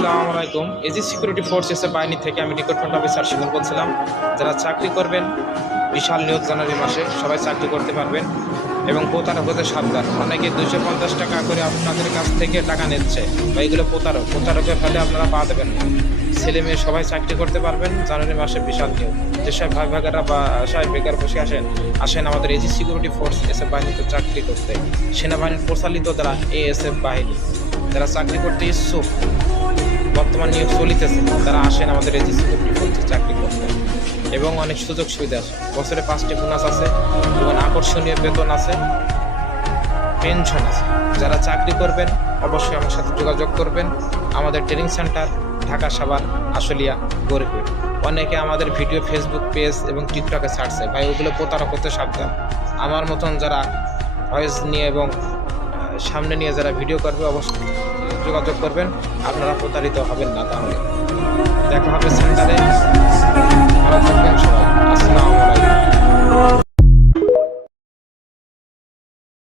আসসালামু আলাইকুম। AG security ফোর্সেসের বাহিনী থেকে আমি রিক্রুটমেন্ট অফিসার শিমুল বলছিলাম। যারা চাকরি করবেন, বিশাল নিয়োগ জানুয়ারি মাসে সবাই চাকরি করতে পারবেন এবং প্রতারক হতে সাবধান। অনেকে 250 টাকা করে আপনাদের কাছ থেকে টাকা নিচ্ছে বা এগুলো প্রতারকের ফলে আপনারা পা দেবেন না। ছেলে মেয়ে সবাই চাকরি করতে পারবেন জানুয়ারি মাসে বিশাল নিয়োগ। যেসব ভাই ভাইয়েরা বাসায় বেকার বসে আসেন আমাদের এজি সিকিউরিটি ফোর্স এসএফ বাহিনীতে চাকরি করতে। সেনাবাহিনীর প্রচালিত দ্বারা এএসএফ বাহিনী যারা চাকরি করতে ইচ্ছুক, বর্তমান নিয়োগ চলিতেছে, তারা আসেন আমাদের এজি সিকিউরিটি ফোর্সে চাকরি করতে এবং অনেক সুযোগ সুবিধা আছে। বছরে 5টি বোনাস আছে এবং আকর্ষণীয় বেতন আছে, পেনশন আছে। যারা চাকরি করবেন অবশ্যই আমার সাথে যোগাযোগ করবেন। আমাদের ট্রেনিং সেন্টার ঢাকা, সাভার, আশুলিয়া, গরিপুর। অনেকে আমাদের ভিডিও ফেসবুক পেজ এবং টিকটকে ছাড়ছে, ভাই ওগুলো প্রতারক হতে সাবধান। আমার মতন যারা ভয়েস নিয়ে এবং সামনে নিয়ে যারা ভিডিও করবে অবশ্যই যোগাযোগ করবেন, আপনারা প্রতারিত হবেন না। তাহলে দেখা হবে সেন্টারে।